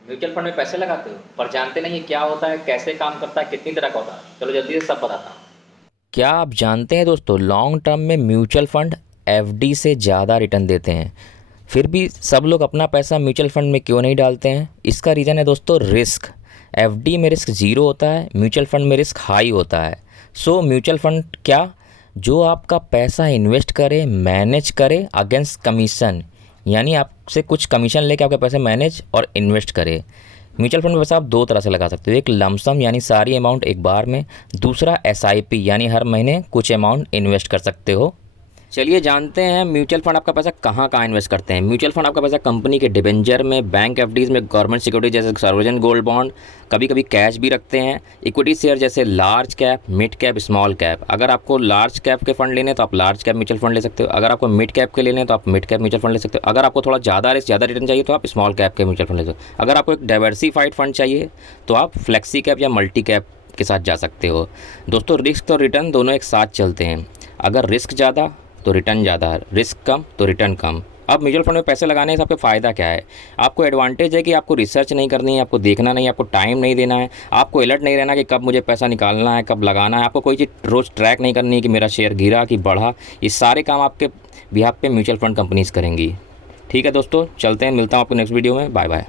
Mutual fund में पैसे लगाते हो पर जानते नहीं है क्या होता है, कैसे काम करता है, कितनी तरह का होता है। चलो जल्दी से सब बताता हूँ। क्या आप जानते हैं दोस्तों, लॉन्ग टर्म में म्यूचुअल फंड एफडी से ज़्यादा रिटर्न देते हैं। फिर भी सब लोग अपना पैसा म्यूचुअल फंड में क्यों नहीं डालते हैं? इसका रीज़न है दोस्तों रिस्क। एफडी में रिस्क ज़ीरो होता है, म्यूचुअल फंड में रिस्क हाई होता है। सो म्यूचुअल फंड क्या, जो आपका पैसा इन्वेस्ट करे, मैनेज करे अगेंस्ट कमीशन, यानी आपसे कुछ कमीशन लेके आपके पैसे मैनेज और इन्वेस्ट करे। म्यूचुअल फंड में पैसा आप दो तरह से लगा सकते हो, एक लमसम यानी सारी अमाउंट एक बार में, दूसरा एसआईपी यानी हर महीने कुछ अमाउंट इन्वेस्ट कर सकते हो। चलिए जानते हैं म्यूचुअल फंड आपका पैसा कहाँ कहाँ इन्वेस्ट करते हैं। म्यूचुअल फंड आपका पैसा कंपनी के डिबेंचर में, बैंक एफडीज़ में, गवर्नमेंट सिक्योरिटी जैसे सार्वजनिक गोल्ड बॉन्ड, कभी कभी कैश भी रखते हैं, इक्विटी शेयर जैसे large cap, mid cap, small cap. अगर आपको लार्ज कैप के फंड लेने हैं तो आप लार्ज कैप म्यूचुअल फंड ले सकते हो, अगर आपको मिड कैप के लेने हैं तो आप मिड कैप म्यूचुअल फंड ले सकते हो, अगर आपको थोड़ा ज़्यादा रिस्क, ज़्यादा रिटर्न चाहिए तो आप स्मॉल कैप के म्यूचुअल फंड ले सकते हो, अगर आपको एक डाइवर्सिफाइड फंड चाहिए तो आप फ्लेक्सी कैप या मल्टी कैप के साथ जा सकते हो। दोस्तों रिस्क और रिटर्न दोनों एक साथ चलते हैं। अगर रिस्क ज़्यादा तो रिटर्न ज़्यादा, रिस्क कम तो रिटर्न कम। अब म्यूचुअल फंड में पैसे लगाने से आपको फ़ायदा क्या है? आपको एडवांटेज है कि आपको रिसर्च नहीं करनी है, आपको देखना नहीं है, आपको टाइम नहीं देना है, आपको अलर्ट नहीं रहना कि कब मुझे पैसा निकालना है, कब लगाना है, आपको कोई चीज़ रोज़ ट्रैक नहीं करनी है कि मेरा शेयर गिरा कि बढ़ा। ये सारे काम आपके बिहाफ पे म्यूचुअल फंड कंपनीज़ करेंगी। ठीक है दोस्तों, चलते हैं, मिलता हूँ आपको नेक्स्ट वीडियो में। Bye bye.